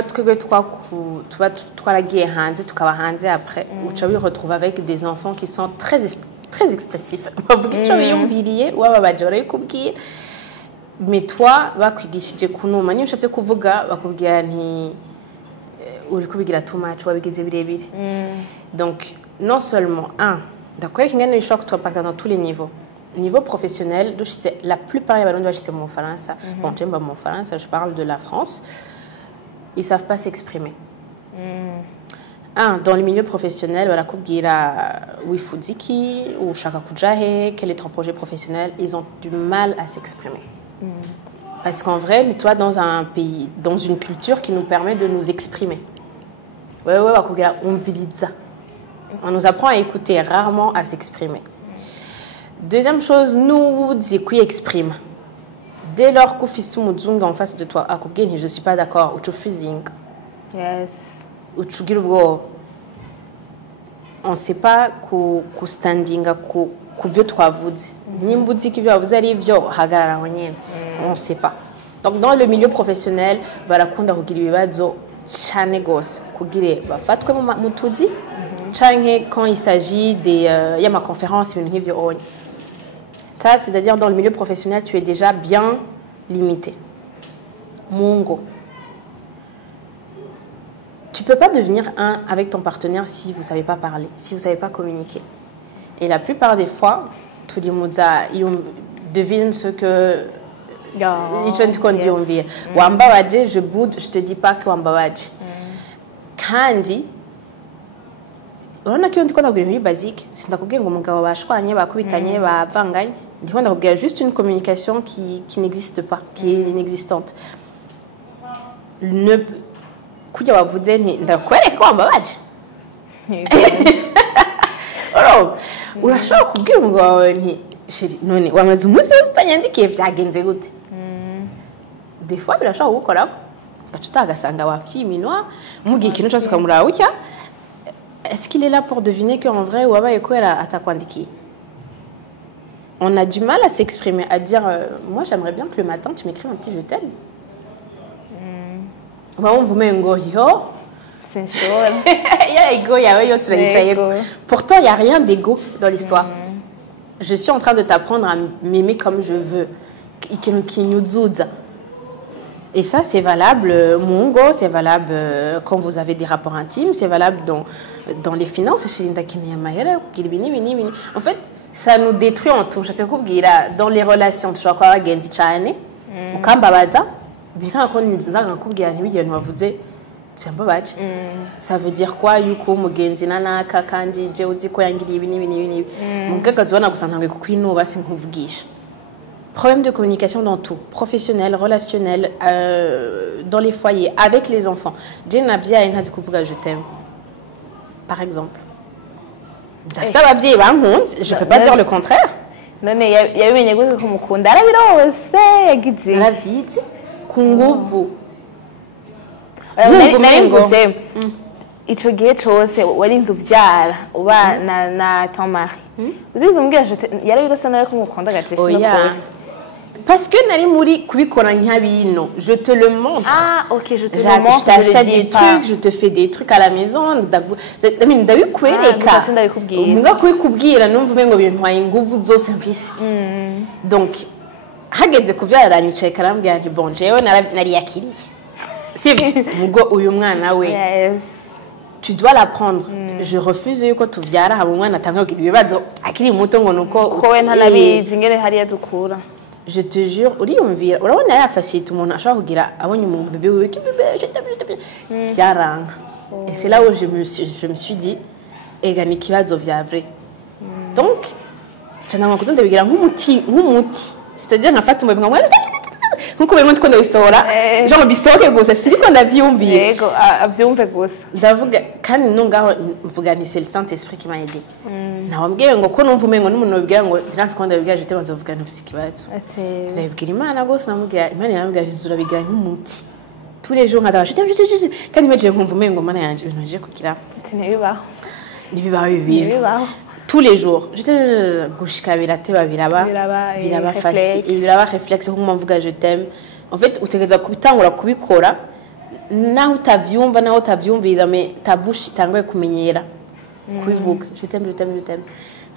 Twebwe twaragiye hanze tukaba hanze après uca wiretrouve avec des enfants qui sont très expressifs bavuga ico biyumviriye wababaje barayikubwira mais toi bakwigishije kunuma niyo ushatse kuvuga bakubwira nti uri kubigira too much wabigize birebire donc non seulement d'accord ingene bishobora kutuimpacta dans tous les niveaux niveau professionnel la plupart y'abarundi bashitse mu Faransa bon j'aime mon Faransa je parle de la France ils savent pas s'exprimer. Dans le milieu professionnel, voilà, Wifudiki ou Shaka Kujahe, quel est ton projet professionnel, ils ont du mal à s'exprimer. Parce qu'en vrai, toi, dans un pays, dans une culture qui nous permet de nous exprimer. On nous apprend à écouter, rarement à s'exprimer. Deuxième chose, nous, qui exprime. Dès lors qu'Ofisu Muzunga en face de toi, je ne suis pas d'accord, ou tu fusing. Yes. Ou tu gilbo. On ne sait pas que standing, que vieux trois vous dit. Nimboudi qui vous arrive, on ne sait pas. Donc dans le milieu professionnel, voilà qu'on a regardé bazo chanegos, kugire bafat comme mutudi. Change quand il s'agit des y a ma conférence une review. Ça, c'est-à-dire dans le milieu professionnel, tu es déjà bien limité. Mongo. Tu ne peux pas devenir un avec ton partenaire si vous ne savez pas parler, si vous ne savez pas communiquer. Et la plupart des fois, tous les mots, ils devinent ce que... Wambawaje, je boude, je ne te dis pas que Wambawaje. Kandi, urabona ko ndiko ndabwira ibintu basique sindakubwiye ngo umugabo bashwanye bakubitanye bavanganye ndiko ndakubwira juste une communication qui n'existe pas qui est inexistante kujya wavuze nti ndakwereka ko wambabaje urashobora kubwira umugabo wawe nti sheri none wamaze umunsi wose utanyandikiye byagenze gute des fois birashobora kugukoraho gaca utagasanga wafye iminwa umubwiye ikintu cyose ukamuraba utya est-ce qu'il est là pour deviner qu'en vrai wabaye kubera atakwandikiye. On a du mal à s'exprimer, à dire moi j'aimerais bien que le matin tu m'écrives un petit je t'aime. On vous met un go yo. C'est chaud. Il y a ego, il y a yo sur ego. Pourtant il y a rien d'ego dans l'histoire. Je suis en train de t'apprendre à m'aimer comme je veux. Et ça c'est valable mon go, c'est valable quand vous avez des rapports intimes, c'est valable dans les finances. En fait, ça nous détruit en tout. Je sais que dans les relations, tu vois quoi, Genzi Chane, ou Kambabaza, bien qu'on nous a rencontré à nuit, on va vous dire, c'est un peu bad. Ça veut dire quoi, Yuko, Mugenzi, Nana, Kakandi, Jeudi, Koyangili, Vini. Mon gars, quand on a besoin d'un coup, nous va s'en convoquer. Problème de communication dans tout, professionnel, relationnel, dans les foyers, avec les enfants. Jane Avia et Nazikouvuga, je t'aime. Par exemple. Ça va bien, je ne peux pas dire le contraire. Non, mais il y a eu une négociation comme on compte. La vie, kunguvu. Ico gihe cyose warinze uvyara uba na ton mari. Uzize umbwira yarabirose nawe ko mukunda gatefino. Parce que nari muri kubikora nk'abino, je te le montre. Ah, OK, je te le montre. Je t'achète des trucs, je te fais des trucs à la maison, ndabikwereka. Mbwa kubikubwira numva umengo bintwaye inguvu zose mfise. Donc hageze kuvyara ranyicaye karambwira nti bon jewe nari yakiriye. Sibyo mugo uyu mwana we. Yes. Tu dois l'apprendre. Je refuse yuko tuvyara haba umwana atanga ibibazo akiri muto ngo nuko ko we ntanabizi ngere hariya dukura. Je te jure, uriyumvira urabona ya facilité umuntu ashobora kugira abonye mu bébé we ki bébé je t'aime yaranga. Et c'est là où je me suis dit ega ni kibazo vya vrai. Donc cyana makuzo ndabigira nk'umuti c'est-à-dire nafata umwe nkamwe nkuko bimwe twenda bisohora genre bisoke gusa sindiko ndavyumviye yego avyumve gusa ndavuga kandi nungaho mvuga ni c'est le Saint-Esprit qui m'a aidé nawambwiye ngo ko numva umengo n'umuntu wabwira ngo finance kwanda wabwira je tebanza kuvuga no psikibazo ndabwira Imana gusa namubwira Imana yambwira bizura bigira nk'umuti tous les jours nkaza kandi imagine nkumva umengo Mana yanje ibintu je kugira nibibaho tous les jours je gushika birateba biraba facile biraba réflexe nko mvuga je t'aime en fait utegeza kubitangura kubikora naho utavyumva naho utavyumviza mais ta bouche itangoye kumenyera kubivuga je t'aime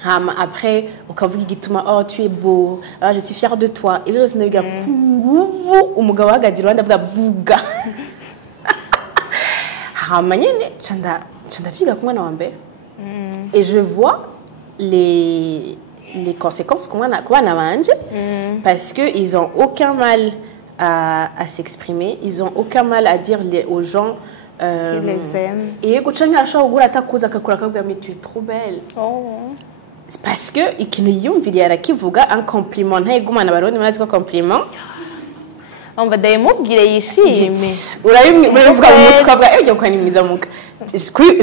hama après ukavuga igituma oh tu es beau je suis fière de toi et bien sinabiga kunguvu umugabo hagazi rwanda avuga vuga hama nyene chanda viga kumwana wa mbere et je vois les conséquences qu'on a mangé parce que ils ont aucun mal à s'exprimer, ils ont aucun mal à dire aux gens qu'ils les aiment. Et gucanya ashobora kugura atakuza akakura akavuga mais tu es trop belle. C'est parce que ikiniyumvira yarakivuga un compliment ntayigumana barundi murazi ko compliment on va ndayimubwire yishime urabivuga mu mutwe ukavuga ejo kwa nimiza muka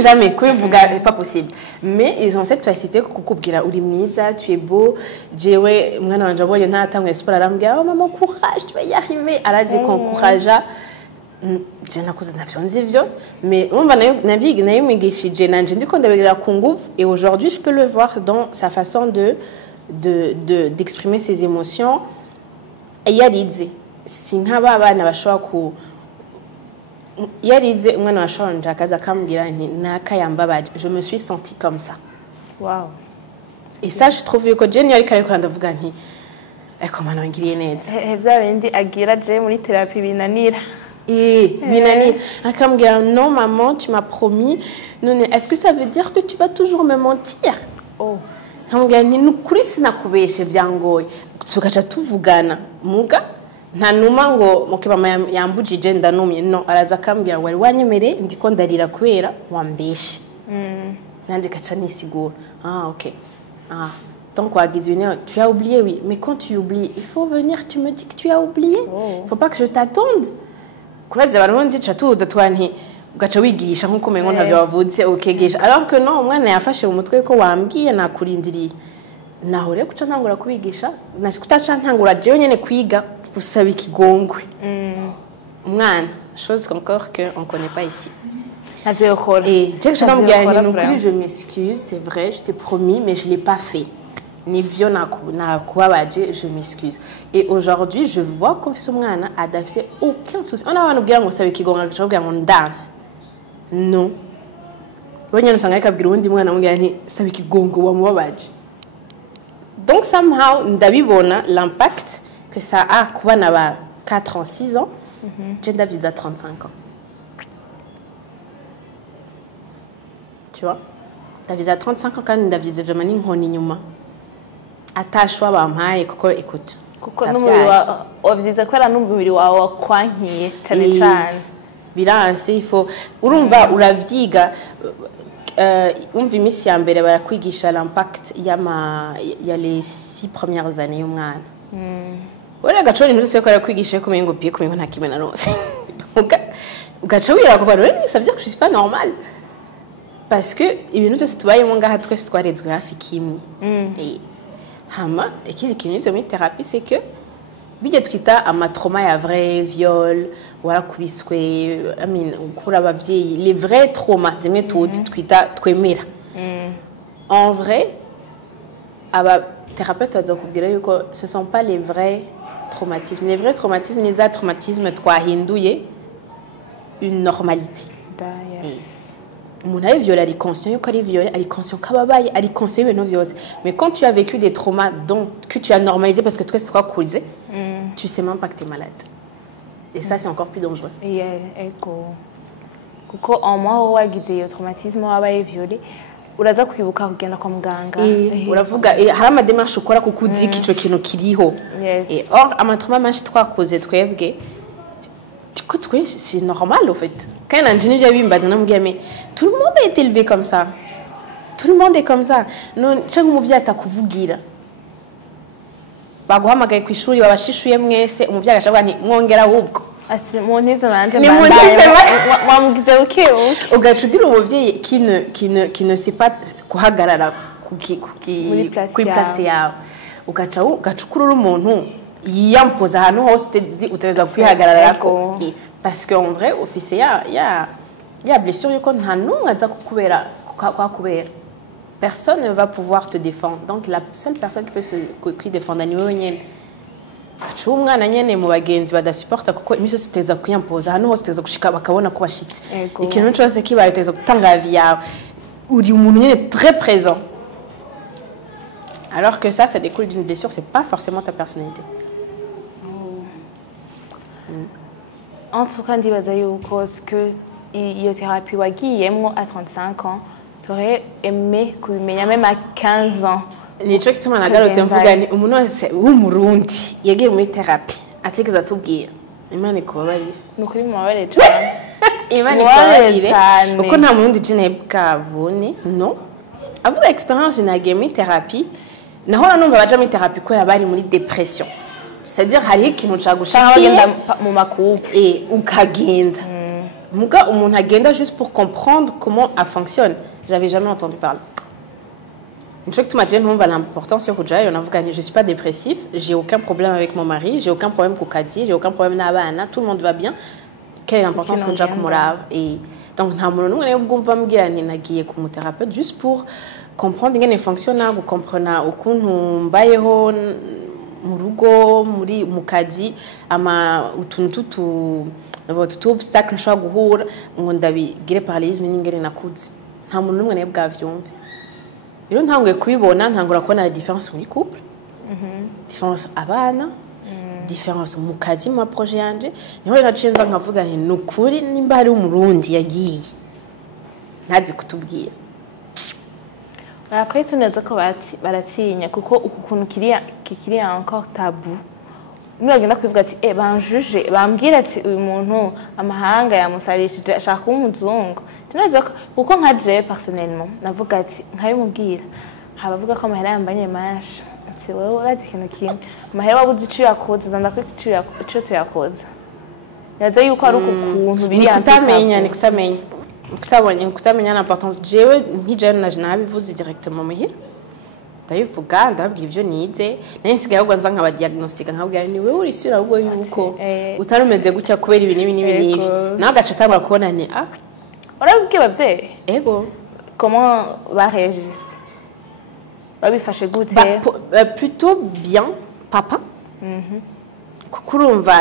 jamais kubivuga pas possible mais ils ont cette facilité kukubwira uri mwiza tu es beau jewe mwana wanje abonye ntatangwe sport arambwira oh maman courage tu vas y arriver arazi ko encourage je nakuze navyo nzivyo mais umva nayo migishije nanje ndiko ndabigira ku nguvu et aujourd'hui je peux le voir dans sa façon d'exprimer ses émotions et yarize sinkaba abana bashobora ku yarize umwana washonje akaza akambwira nti nakayambabaje je me suis sentie comme ça. Wow. Et ça je trouve que Jenny ari kare kwanda vuga nti eko mwana wangiriye neza bya bindi agira je muri thérapie binanira binanira akambwira non maman tu m'as promis non est-ce que ça veut dire que tu vas toujours me mentir akambwira ni nukuri sinakubeshe byangoye tugaca tuvugana muga nta numa ngo muke mama yambujije ndanumye no araza akambwira wari wanyemere ndiko ndarira kubera wambeshe nandi kaca nisigura OK donc wagize tu as oublié oui mais quand tu oublies il faut venir tu me dis que tu as oublié il faut pas que je t'attende kuraza abarundi ca tuza twanti ugaca wigisha nkuko umengo ntavyo wavutse ukegesha alors que non umwana yafashe mu mutwe ko wambwiye nakurindiriye naho rero kuca ntangura kubigisha kutaca ntangura jewe nyene kwiga gusaba ikigongwe umwana chose encore que on connaît pas ici. Et je m'excuse, c'est vrai, je t'ai promis, mais je ne l'ai pas fait. Je m'excuse. Et aujourd'hui, je vois que ce mwana a aucun souci. On a dit que ça on danse. Non. Donc, somehow, l'impact que ça a quand on a 4 ans, 6 ans, j'ai David à 35 ans. Tu vois, David à 35 ans quand David vraiment ni nkoni nyuma atashwa bampaye kuko écoute kuko n'umubiri wa wabiziza ko era n'umubiri wawe wakwankiye cyane cyane biranse ifo urumva uravyiga umva imisi ya mbere barakwigisha l'impact ya les 6 premières années y'umwana ore gacori nduse ko arakwigisha ko mengo pie ko mengo ntakimena rose ugaca wira ko baro savye que je suis pas normal. Parce que ibintu byose tubayemo ngaha twese twarezwe hafi kimwe hama ikindi kintu c'est muri thérapie c'est que bijye twita amatrauma ya vrai viol warakubiswe ukura abavyeyi les vrais traumas zimwe tuzi twita twemera en vrai aba thérapeute bazokubwira yuko ce sont pas les vrais traumatismes les traumatismes twahinduye une normalité. Mon avis violé, elle est conscient que violé, elle est conscient qu'ababaye, elle est conscient de nos violences. Mais quand tu as vécu des traumas que tu as normalisé parce que tu es trop causé, tu sais même pas que tu es malade. Et ça, c'est encore plus dangereux. Kuko en moi wagize yo traumatisme wabaye violé uraza kwibuka kugenda kwa muganga uravuga hari ama démarche ukora kuko uzi kico kintu kiriho et or amatrauma menshi twakoze twebwe c'est normal au fait. Quand un ingénieur vient me dire mais tout le monde est élevé comme ça. Tout le monde est comme ça. Non, chaque muvya atakuvugira. Baguhamagaye ku ishuri babashishuye mwese umuvya agashaka nti mwongera ahubwo. Ati moneze nanje mbandaye. Wamugize uke ugacugira umuvyeyi qui ne sait pas kuhagarara kuri place yawe. Ugacukurura umuntu yampoza ahantu hose uteza kwihagararako parce que en vrai officier il y a blessure yuko nta numwe aza kukubera personne ne va pouvoir te défendre donc la seule personne qui peut se défendre ni wewe nyene kacu umwana nyene mu bagenzi badasupporta kuko imisozi uteza kuyampoza ahantu hose uteza gushika bakabona ko bashitse ikintu cyose kibaye uteza gutanga avi yawe uri umuntu nyene très présent alors que ça découle d'une blessure c'est pas forcément ta personnalité. En tout cas, ndibaza yuko que iyo thérapie wagiyemo à 35 ans, tu aurais aimé kubimenya même à 15 ans. Nico kituma nagarutse mvuga ni umuntu wese w'umurundi yagiye muri thérapie ategeza tubwira Imana ikubabarire. Nukuri mubabarire cyane. Imana ikubabarire uko nta murundi jene bwabone no. Avuga expérience nagiye muri thérapie naho numva baje muri thérapie ko bari muri dépression. C'est-à-dire hari ikintu cyagushikira mu makubu ukagenda muga umuntu agenda juste pour comprendre comment elle fonctionne. J'avais jamais entendu parler. Une fois que tu m'as dit non, l'importance sur Kujay, on a vu que je suis pas dépressif, j'ai aucun problème avec mon mari, j'ai aucun problème avec Kadi, j'ai aucun problème avec tout le monde va bien. Quelle est l'importance que j'ai comme et donc nta muntu n'umwe ubwo mbwira nti nagiye ku thérapeute juste pour comprendre ingene fonctionne, pour comprendre ukuntu mbayeho mu rugo muri mukazi utuntu tutu obstacle nshobora guhura ngo ndabigire paralysme n'ingene nakuze nta muntu n'umwe bwavyumve rero ntanguye kubibona ntangura kubona la différence muri couple différence abana différence mu kazi mu projet yanje niho rero nacenza nkavuga nti nukuri nimba hari umurundi yagiye ntazi kutubwira Après, tu n'as pas baratinya kuko ukuntu kikiri encore tabou. Nuragenda kwivuga ati banjuje bambwira ati uyu muntu amahanga yamusarishije ashaka umuzungu. Tunaza kuko nka je personnellement navuga ati nkabimubwira. Habavuga ko amahera yambanye masha. Ati wowe urazi ikintu kimwe. Amahera wabuze icyo yakoze zanda ko icyo tuyakoza. yaza yuko ari ukuntu biri ni kutamenya l'importance jewe nk'ijana naje nabivuze directement muhira ndabivuga ndababwira ivyo nize naye nsigaye ahubwo nza nkaba diagnostic nkabwira ni wewe urishyura ahubwo yuko utarumeze gutya kubera ibi n'ibi nawe agaca atangura kubona ni urabibwiye abavyeyi ego comment baréagissent babifashe gute plutôt bien papa kuko urumva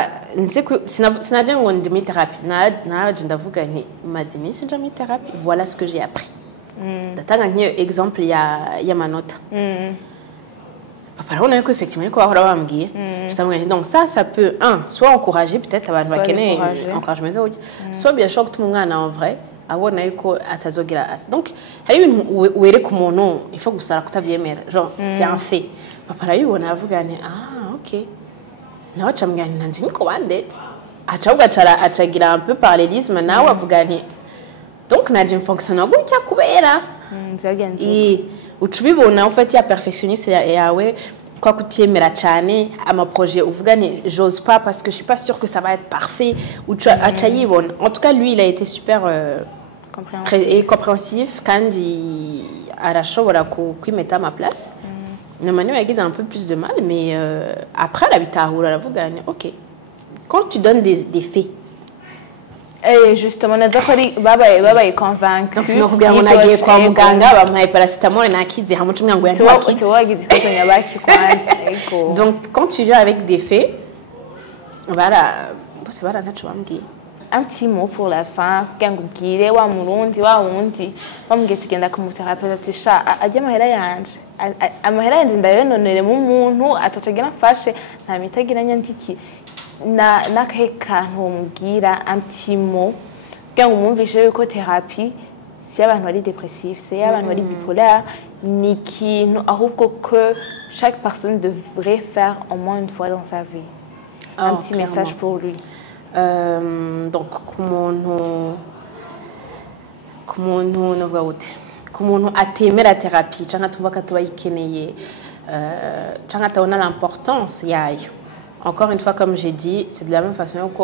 sinaje ngo ndi muri thérapie naje ndavuga nti maze iminsi nja muri thérapie voilà ce que j'ai appris ndatanga nk'iyo exemple ya manota papa arabona yuko effectivement niko bahora bambwiye ndamubwira nti donc ça peut soit encourager peut-être abantu bakeneye encouragement zo soit bien sûr gutuma umwana en vrai abona yuko atazogira donc hari ibintu wereka umuntu il faut gusara kutavyemera genre c'est un fait papa arabibona aravuga nti ok nawe acambwira nti nanje niko bandetse acagira un peu parallélisme nawe avuga nti donc naje fonctionne gutya kubera ucubibona ufite ya perfectionniste yawe quoi kutiemera cyane ama projet uvuga ni j'ose pas parce que je suis pas sûre que ça va être parfait acayibona en tout cas lui il a été super compréhensif kandi arashobora kwimeta à ma place Normandie yagize un peu plus de mal mais après la bitahura aravuga ni OK quand tu donnes des faits et justement naza ko ari babaye convaincre donc sino kugira ngo nagiye kwa muganga bamuhaye paracetamol nakize hamuca umwango yantu wagize ikozonya baki kwanza donc quand tu viens avec des faits voilà bose barantacu bambwiye un petit mot pour la fin kugira ngo ubwire wa murundi wa wundi bamubwiye tugenda ku muterapeute ati sha ajya amahera yanje ndayononere mu muntu atatagira mfashe nta mitagira nyandiki nakahe kantu umubwira un petit mot kugira ngo umwumvishe yuko thérapie si abantu bari dépressif si abantu bari bipolaire ni ikintu ahubwo que chaque personne devrait faire au moins une fois dans sa vie un petit message pour lui donc ku muntu atemera thérapie cyangwa tuvuga ko tubayikeneye cyangwa atabona l'importance yayo. Encore une fois, comme j'ai dit, c'est de la même façon que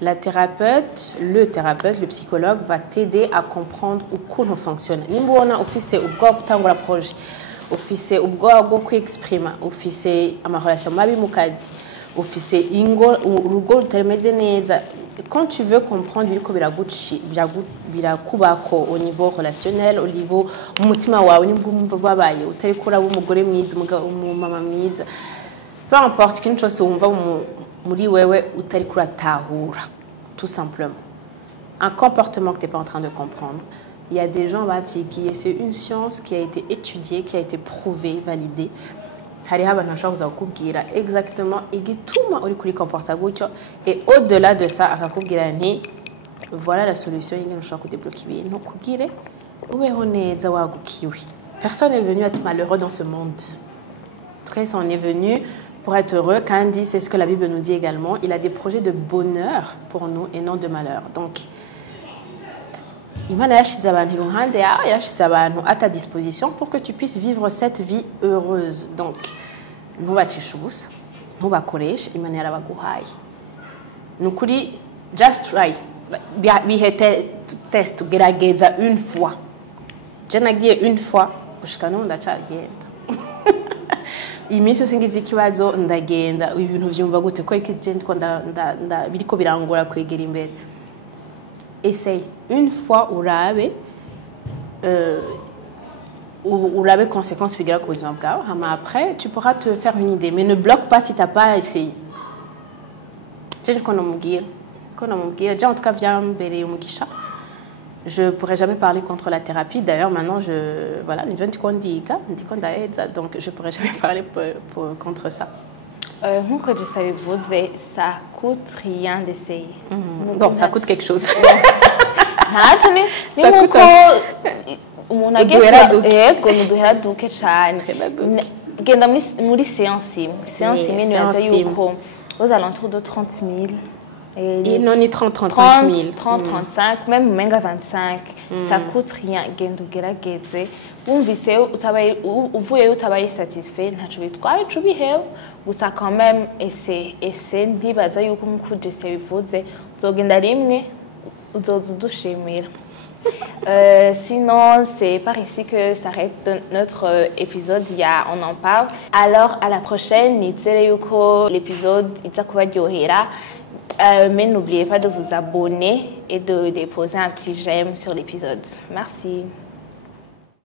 la thérapeute, le psychologue va t'aider à comprendre comment fonctionne. Nimbona office ubwo gutangura projet, office ubwo exprimer, office amarelation mabi mukazi, office ingo urugo rutameze neza. Quand tu veux comprendre birakubako au niveau relationnel, au niveau umutima wawe nimba babaye utari kura umugore mwiza umumama mwiza, peu importe qu'une chose wumva muri wewe utari kura tahura, tout simplement. Un comportement que tu n'es pas en train de comprendre. Il y a des gens qui c'est une science qui a été étudiée, qui a été prouvée, validée. Exactement et au-delà de ça voilà la solution personne n'est venu être malheureux dans ce monde. En tout cas, on est venu pour être heureux. Candy, c'est ce que la Bible nous dit également, il a des projets de bonheur pour nous et non de malheur. Donc Imana yashize abantu iruhande yawe, yashize abantu à ta disposition pour que tu puisses vivre cette vie heureuse. Donc, ntubacishe ubusa, ntubakoreshe, Imana yarabaguhaye. Nukuri, just try. Bihe test, gerageza une fois. Je nagiye une fois, gushika n'ubu ndacagenda. Iminsi yose ngize ikibazo ndagenda, ibintu vyumva gute ko ikigenda biriko birangora kwegera imbere. Essaye une fois urabe conséquences bigira ku buzima bwawe, hama après tu pourras te faire une idée, mais ne bloque pas si tu n'as pas essayé. En tout cas je pourrais jamais parler contre la thérapie. D'ailleurs maintenant donc je pourrais jamais parler contre ça. Nkuko bivuze, ça coûte rien d'essayer. Bon, ça coûte quelque chose. Ça coûte umuntu agiye duke cyane. Genda muri séance imwe nibaza yuko aux alentours de 30 000 Et non, ni 30-35 000. 30-35, même menga 25, ça coûte rien. Genda ugerageze wumvise uvuyeyo utabaye satisfait ntaco bitwaye uca ubihewe gusa quand même ese ndibaza yuko nk'uko Jesse bivuze uzogenda rimwe uzoza udushimira. Sinon, c'est par ici que s'arrête notre épisode. On en parle. Alors, à la prochaine. L'épisode mais n'oubliez pas de vous abonner et de déposer un petit j'aime sur l'épisode. Merci.